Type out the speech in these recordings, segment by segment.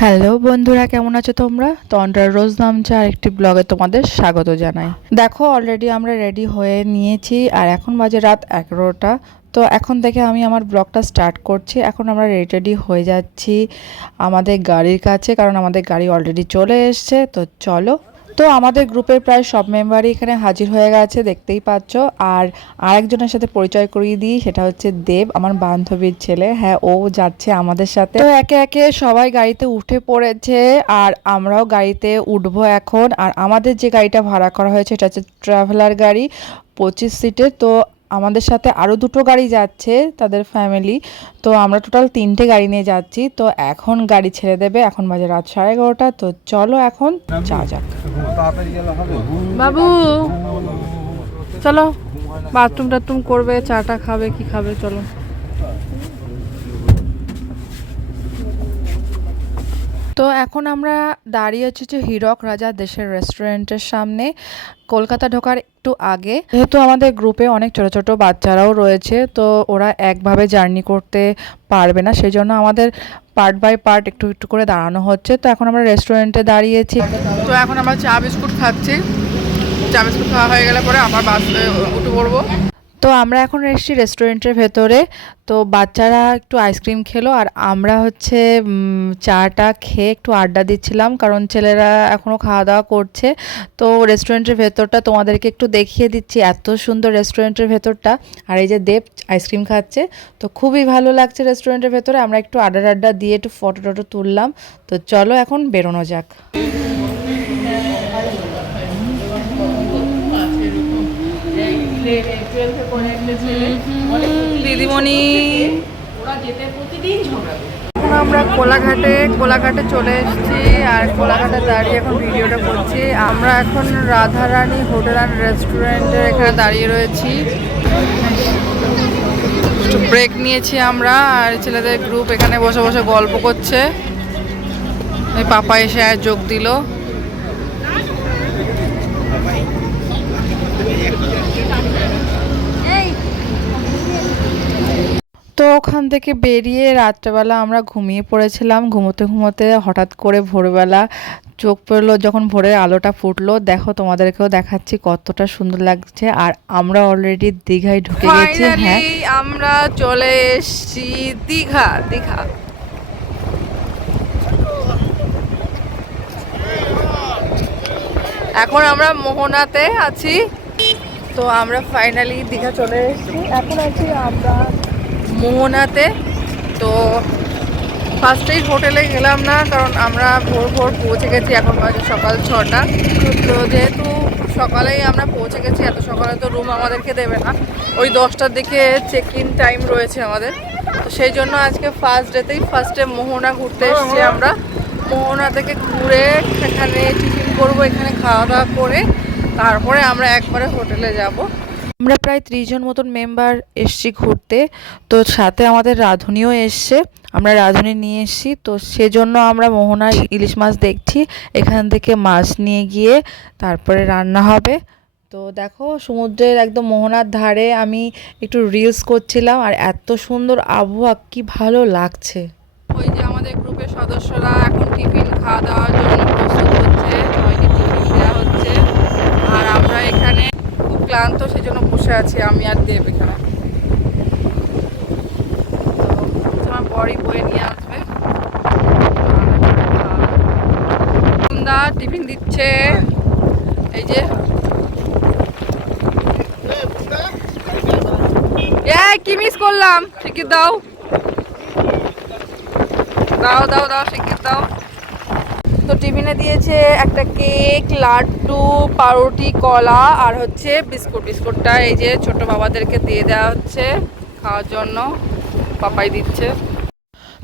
Hello বন্ধুরা, কেমন আছো তোমরা? তন্দ্রার রোজ নামছে আরেকটি ব্লগে তোমাদের স্বাগত জানাই। দেখো, অলরেডি আমরা রেডি হয়ে নিয়েছি আর এখন বাজে রাত 11টা। তো এখন থেকে আমি আমার ব্লগটা স্টার্ট করছি। এখন আমরা রেডি হয়ে যাচ্ছি আমাদের গাড়ির কাছে, কারণ আমাদের গাড়ি অলরেডি চলে এসছে। তো চলো। তো আমাদের গ্রুপের প্রায় সব মেম্বারই এখানে হাজির হয়ে গেছে, দেখতেই পাচ্ছ। আর আরেকজনের সাথে পরিচয় করিয়ে দিই, সেটা হচ্ছে দেব, আমার বান্ধবীর ছেলে। হ্যাঁ, ও যাচ্ছে আমাদের সাথে। তো একে একে সবাই গাড়িতে উঠে পড়েছে আর আমরাও গাড়িতে উঠবো এখন। আর আমাদের যে গাড়িটা ভাড়া করা হয়েছে এটা হচ্ছে ট্রাভেলার গাড়ি, 25 সিটের। তো আমাদের সাথে আরও দুটো গাড়ি যাচ্ছে, তাদের ফ্যামিলি। তো আমরা টোটাল 3টে গাড়ি নিয়ে যাচ্ছি। তো এখন গাড়ি ছেড়ে দেবে, এখন বাজে রাত 11:30। তো চলো এখন যা যাক। বাবু চলো, বাথরুম টাথরুম করবে, চাটা খাবে, কি খাবে, চলো। তো এখন আমরা দাঁড়িয়ে আছি যে হীরক রাজা দেশের রেস্টুরেন্টের সামনে, কলকাতা ঢোকার একটু আগে। যেহেতু আমাদের গ্রুপে অনেক ছোট ছোট বাচ্চারাও রয়েছে, তো ওরা একভাবে জার্নি করতে পারবে না, সেই জন্য আমাদের পার্ট বাই পার্ট একটু একটু করে দাঁড়ানো হচ্ছে। তো এখন আমরা রেস্টুরেন্টে দাঁড়িয়েছি। তো এখন আমরা চা বিস্কুট খাচ্ছি। চা বিস্কুট খাওয়া হয়ে গেলে পরে আবার বাসে উঠে পড়বো। তো আমরা এখন এসেছি রেস্টুরেন্টের ভেতরে। তো বাচ্চারা একটু আইসক্রিম খেলো আর আমরা হচ্ছে চাটা খেয়ে একটু আড্ডা দিচ্ছিলাম, কারণ ছেলেরা এখনও খাওয়া দাওয়া করছে। তো রেস্টুরেন্টের ভেতরটা তোমাদেরকে একটু দেখিয়ে দিচ্ছি, এত সুন্দর রেস্টুরেন্টের ভেতরটা। আর এই যে দেব আইসক্রিম খাচ্ছে, তো খুবই ভালো লাগছে রেস্টুরেন্টের ভেতরে। আমরা একটু আড্ডা দিয়ে একটু ফটো টটো তুললাম। তো চলো এখন বেরোনো যাক। দিদিমণি, এখন আমরা কোলাঘাটে চলে এসেছি আর কোলাঘাটে দাঁড়িয়ে এখন ভিডিওটা করছি। আমরা এখন রাধারানী হোটেল অ্যান্ড রেস্টুরেন্টের এখানে দাঁড়িয়ে রয়েছি। একটু ব্রেক নিয়েছি আমরা, আর ছেলেদের গ্রুপ এখানে বসে বসে গল্প করছে। ওই পাপা এসে যোগ দিল। তো ওখান থেকে বেরিয়ে রাত্রেবেলা আমরা ঘুমিয়ে পড়েছিলাম। ঘুমোতে ঘুমোতে হঠাৎ করে ভোরবেলা চোখ পড়লো, যখন ভোরের আলোটা ফুটলো। দেখো, তোমাদেরকেও দেখাচ্ছি কতটা সুন্দর লাগছে। আর আমরা অলরেডি দীঘায় ঢুকে গেছি। হ্যাঁ, আমরা চলে এসেছি দীঘা। এখন আমরা মোহনাতে আছি। তো আমরা ফাইনালি দীঘা চলে এসেছি। এখন আছি আমরা মোহনাতে। তো ফার্স্টেই হোটেলে গেলাম না, কারণ আমরা ভোর পৌঁছে গেছি। এখন বাজে সকাল 6টা। তো যেহেতু সকালেই আমরা পৌঁছে গেছি, এত সকালে তো রুম আমাদেরকে দেবে না। ওই 10টার দিকে চেক ইন টাইম রয়েছে আমাদের। তো সেই জন্য আজকে ফার্স্টে মোহনা ঘুরতে এসেছি আমরা। মোহনা থেকে ঘুরে এখানে টিফিন করবো, এখানে খাওয়া দাওয়া করে তারপরে আমরা একবারে হোটেলে যাব। আমরা প্রায় 30 জন মতন মেম্বার এসছি ঘুরতে। তো সাথে আমাদের রাঁধুনিও এসছে, আমরা রাঁধুনি নিয়ে এসেছি। তো সেজন্য আমরা মোহনার ইলিশ মাছ দেখছি। এখান থেকে মাছ নিয়ে গিয়ে তারপরে রান্না হবে। তো দেখো, সমুদ্রের একদম মোহনার ধারে আমি একটু রিলস করছিলাম আর এত সুন্দর আবহাওয়া, কি ভালো লাগছে। ওই যে আমাদের গ্রুপের সদস্যরা এখন টিফিন খাওয়া দাওয়ার জন্য প্রস্তুত হচ্ছে, সবাইকে টিফিন দেওয়া হচ্ছে। আর আমরা এখানে খুব ক্লান্ত, সেজন্য বসে আছি আমি আর দেব এখানে। তো আমার বড়ি বয়ে নিয়ে আসবে। সুন্দর টিফিন দিচ্ছে, এই যে। কি মিস করলাম, শিখিয়ে দাও শিখিয়ে দাও। তো টিফিনে দিয়েছে একটা কেক, লাড্ডু, পাউরুটি, কলা আর হচ্ছে বিস্কুটটা এই যে ছোট বাবাদেরকে দিয়ে দেওয়া হচ্ছে খাওয়ার জন্য, পাপাই দিচ্ছে।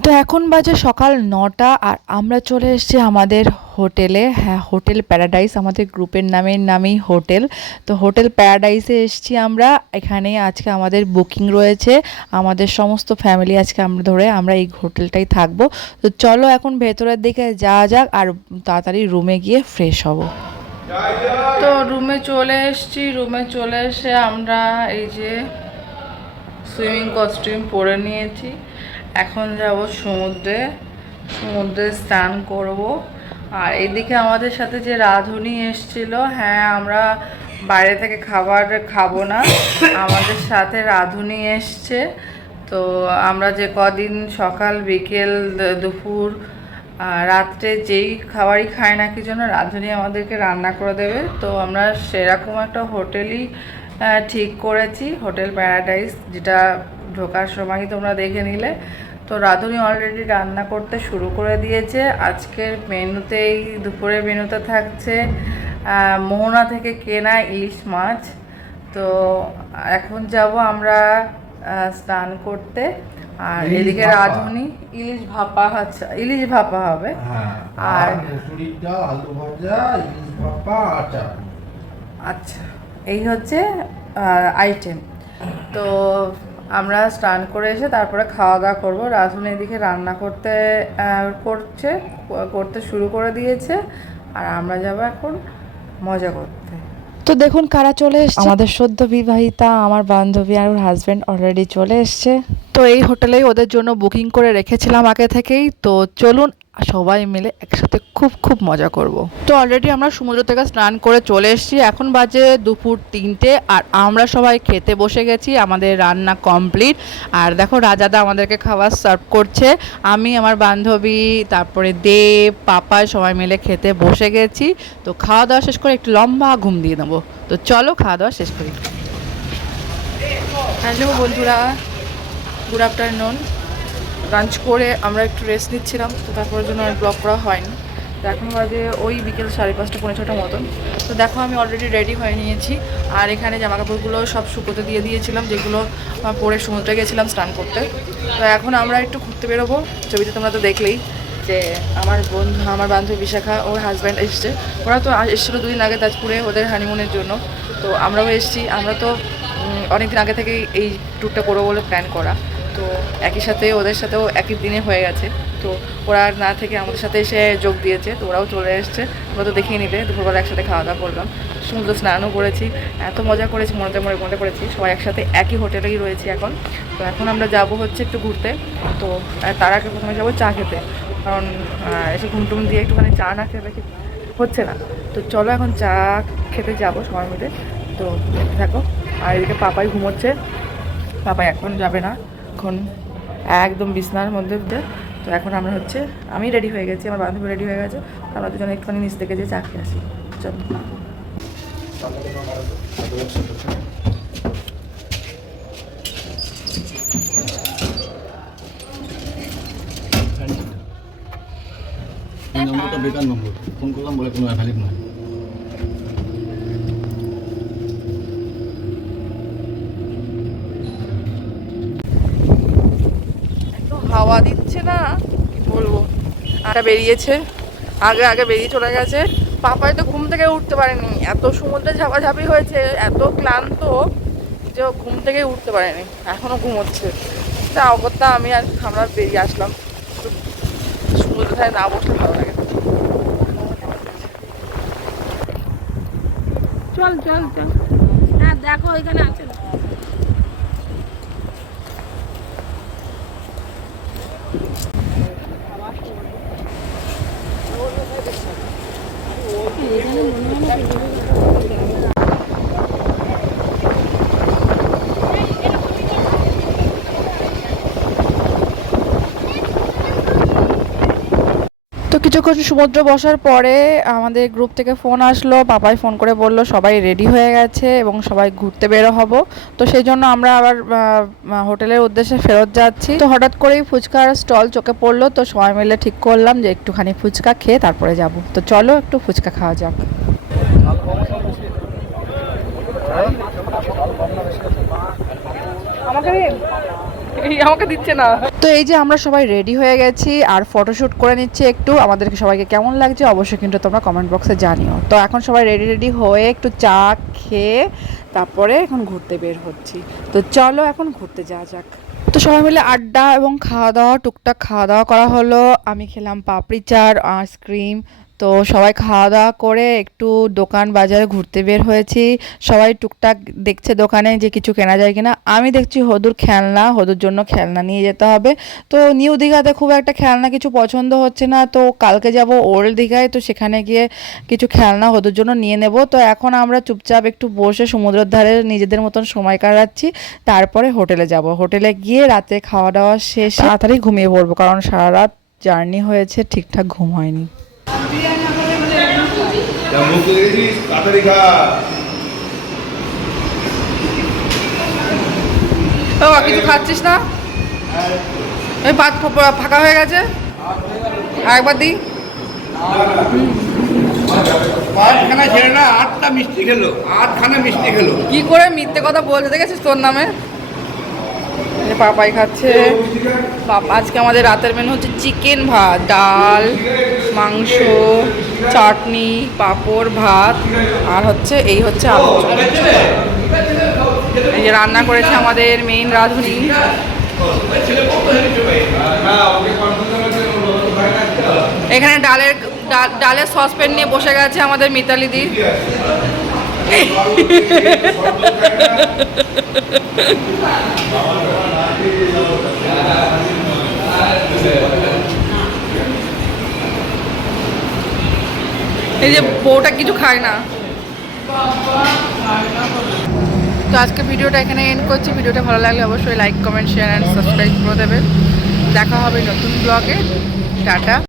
তো এখন বাজে সকাল 9টা আর আমরা চলে এসেছি আমাদের হোটেলে। হ্যাঁ, হোটেল প্যারাডাইস আমাদের গ্রুপের নামেই হোটেল। তো হোটেল প্যারাডাইসে এসেছি আমরা। এখানে আজকে আমাদের বুকিং রয়েছে, আমাদের সমস্ত ফ্যামিলি আজকে আমরা এই হোটেলটাই থাকবো। তো চলো এখন ভেতরের দিকে যাওয়া যাক আর তাড়াতাড়ি রুমে গিয়ে ফ্রেশ হব। তো রুমে চলে এসে আমরা এই যে সুইমিং কস্টিউম পরে নিয়েছি। এখন যাব সমুদ্রে। সমুদ্রে স্নান করব। আর এদিকে আমাদের সাথে যে রাঁধুনি এসছিল, হ্যাঁ আমরা বাইরে থেকে খাবার খাবো না, আমাদের সাথে রাঁধুনি এসছে। তো আমরা যে কদিন সকাল বিকেল দুপুর রাত্রে যেই খাবারই খাই না কি জন্য রাঁধুনি আমাদেরকে রান্না করে দেবে। তো আমরা সেরকম একটা হোটেলই ঠিক করেছি, হোটেল প্যারাডাইস, যেটা ঢোকার সময়ই তোমরা দেখে নিলে। তো রাঁধুনি অলরেডি রান্না করতে শুরু করে দিয়েছে। আজকের মেনুতেই দুপুরের মেনুতে থাকছে মোহনা থেকে কেনা ইলিশ মাছ। তো এখন যাব আমরা স্নান করতে। আর এদিকে রাঁধুনি ইলিশ ভাপা, আচ্ছা ইলিশ ভাপা হবে, আর মুসুরির ডাল, আলু ভাজা, ইলিশ ভাপা, আচার। আচ্ছা এই হচ্ছে আইটেম। তো আমরা স্নান করে এসে তারপরে খাওয়া দাওয়া করবো। রাঁধুনি এদিকে রান্না করতে শুরু করে দিয়েছে, আর আমরা যাব এখন মজা করতে। তো দেখুন কারা চলে এসছে, আমাদের সদ্য বিবাহিতা আমার বান্ধবী আর ওর হাজব্যান্ড অলরেডি চলে এসছে। তো এই হোটেলেই ওদের জন্য বুকিং করে রেখেছিলাম আগে থেকেই। তো চলুন সবাই মিলে একসাথে খুব খুব মজা করব। তো অলরেডি আমরা সমুদ্র থেকে স্নান করে চলে এসেছি, এখন বাজে দুপুর 3টে, আর আমরা সবাই খেতে বসে গেছি। আমাদের রান্না কমপ্লিট, আর দেখো রাজাদা আমাদেরকে খাবার সার্ভ করছে। আমি, আমার বান্ধবী, তারপরে দেব, পাপায় সবাই মিলে খেতে বসে গেছি। তো খাওয়া দাওয়া শেষ করে একটু লম্বা ঘুম দিয়ে নেবো। তো চলো খাওয়া দাওয়া শেষ করি। হ্যালো বন্ধুরা, গুড আফটারনুন। লাঞ্চ করে আমরা একটু রেস্ট নিচ্ছিলাম, তো তারপরের জন্য আর ব্লগ করা হয়নি। তো এখন বাজে ওই বিকেল 5:30 পৌনে 6টা মতন। তো দেখো আমি অলরেডি রেডি হয়ে নিয়েছি, আর এখানে জামাকাপড়গুলো সব শুকোতে দিয়ে দিয়েছিলাম, যেগুলো পরে সমুদ্রে গেছিলাম স্নান করতে। তো এখন আমরা একটু ঘুরতে বেরোবো। ছবিতে তোমরা তো দেখলেই যে আমার বান্ধবী বিশাখা, ওর হাজব্যান্ড এসছে। ওরা তো এসেছিলো 2 দিন আগে তাজপুরে ওদের হানিমুনের জন্য। তো আমরাও এসেছি। আমরা তো অনেক দিন আগে থেকেই এই ট্যুরটা করবো বলে প্ল্যান করা। তো একই সাথে ওদের সাথেও একই দিনে হয়ে গেছে। তো ওরা না থেকে আমাদের সাথে এসে যোগ দিয়েছে, তো ওরাও চলে এসছে। ওরা তো দেখিয়ে নিলে দুপুরবেলা একসাথে খাওয়া দাওয়া করলাম, সমুদ্র স্নানও করেছি, এত মজা করেছি, মনে করেছি। সবাই একসাথে একই হোটেলেই রয়েছি এখন। তো এখন আমরা যাব হচ্ছে একটু ঘুরতে। তো তার আগে প্রথমে যাবো চা খেতে, কারণ এসে ঘুমটুম দিয়ে একটুখানি চা না খেলে হচ্ছে না। তো চলো এখন চা খেতে যাবো সবাই মিলে। তো দেখতে থাকো। আর এদিকে পাপাই ঘুমোচ্ছে, পাপাই এখন যাবে না, এখন একদম বিছনার মধ্যে। তো এখন আমরা আমি রেডি হয়ে গেছি, আমার বান্ধবী রেডি হয়ে গেছে। আমরা দুজনে একটুখানি নিচ থেকে যে চা খেয়ে আসি। চলো। এই নম্বরটা বেকার নম্বর, ফোন করলাম বলে কোনো ভ্যালিড নয়। হাওয়া দিচ্ছে না, কি বলবো। বেরিয়েছে, আগে বেরিয়ে চলে গেছে। পাপাই তো ঘুম থেকে উঠতে পারেনি, এত সমুদ্রে ঝাপাঝাপি হয়েছে, এত ক্লান্ত যে ঘুম থেকে উঠতে পারেনি, এখনো ঘুমোচ্ছে। তা অগত্যা আমরা বেরিয়ে আসলাম। সমুদ্র ধারে না বসলে ভালো লাগে। চল চল চল, হ্যাঁ দেখো এখানে আছে। তো কিছুক্ষণ সমুদ্র বসার পরে আমাদের গ্রুপ থেকে ফোন আসলো, পাপাই ফোন করে বলল সবাই রেডি হয়ে গেছে এবং সবাই ঘুরতে বেরো হব। তো সেই জন্য আমরা আবার হোটেলের উদ্দেশ্যে ফেরত যাচ্ছি। তো হঠাৎ করেই ফুচকার স্টল চোখে পড়লো, তো সবাই মিলে ঠিক করলাম যে একটুখানি ফুচকা খেয়ে তারপরে যাব। তো চলো একটু ফুচকা খাওয়া যাক। আমাকে দিচ্ছে না। তো এই যে আমরা সবাই রেডি হয়ে গেছি আর ফটোশ্যুট করে নিচ্ছি একটু। আমাদেরকে সবাইকে কেমন লাগছে অবশ্যই কিন্তু তোমরা কমেন্ট বক্সে জানিও। তো এখন সবাই রেডি হয়ে একটু চা খেয়ে তারপরে এখন ঘুরতে বের হচ্ছি। তো চলো এখন ঘুরতে যাওয়া যাক। তো সবাই মিলে আড্ডা এবং খাওয়া দাওয়া, টুকটাক খাওয়া দাওয়া করা হলো। আমি খেলাম পাপড়ি চাট, আইসক্রিম, তো সবাই খাওয়া দাওয়া করে একটু দোকান বাজারে ঘুরতে বের হয়েছি। সবাই টুকটাক দেখছে দোকানে যে কিছু কেনা যায় কিনা। আমি দেখছি হদুর খেলনা, হদুর জন্য খেলনা নিয়ে যেতে হবে। তো নিউ দীঘাতে খুব একটা খেলনা কিছু পছন্দ হচ্ছে না, তো কালকে যাব ওল্ড দীঘায়, তো সেখানে গিয়ে কিছু খেলনা হদুর জন্য নিয়ে নেব। তো এখন আমরা চুপচাপ একটু বসে সমুদ্রের ধারে নিজেদের মতন সময় কাটাচ্ছি, তারপরে হোটেলে যাব। হোটেলে গিয়ে রাতে খাওয়া দাওয়া শেষ তাড়াতাড়ি ঘুমিয়ে পড়বো, কারণ সারা রাত জার্নি হয়েছে, ঠিকঠাক ঘুম হয়নি। ও কিছু খাচ্ছিস না? এই ভাত ফাঁকা হয়ে গেছে, একবার দিই। আটখানা ছেড়ে না 8টা মিষ্টি খেলো, 8খানা মিষ্টি খেলো। কি করে মিথ্যে কথা বলতে দেখেছিস তোর নামে? এই পাপাই খাচ্ছে। আজকে আমাদের রাতের মেনু হচ্ছে চিকেন ভাত, ডাল, মাংস, চাটনি, পাঁপড়, ভাত, আর হচ্ছে এই হচ্ছে আলু চপ। এই যে রান্না করেছে আমাদের মেইন রাঁধুনি। এখানে ডালের সসপ্যান নিয়ে বসে গেছে আমাদের মিতালি দি। এই যে বউটা কিছু খায় না। তো আজকে ভিডিওটা এখানে এন্ড করছি। ভিডিওটা ভালো লাগলে অবশ্যই like, comment, share and subscribe করে দেবেন। দেখা হবে নতুন ব্লগে। টাটা।